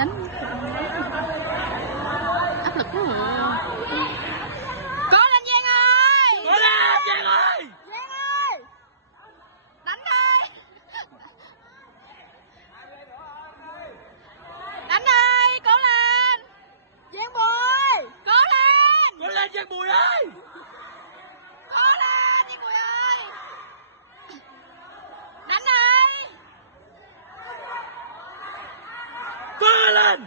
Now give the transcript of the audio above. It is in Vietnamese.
đánh áp lực quá à. Cố lên Giang ơi, cố lên Giang ơi, Giang ơi, đánh đi, đánh đi, cố lên Giang Bùi, cố lên Giang Bùi ơi, cố lên Giang Bùi ơi, đánh đi, cố lên.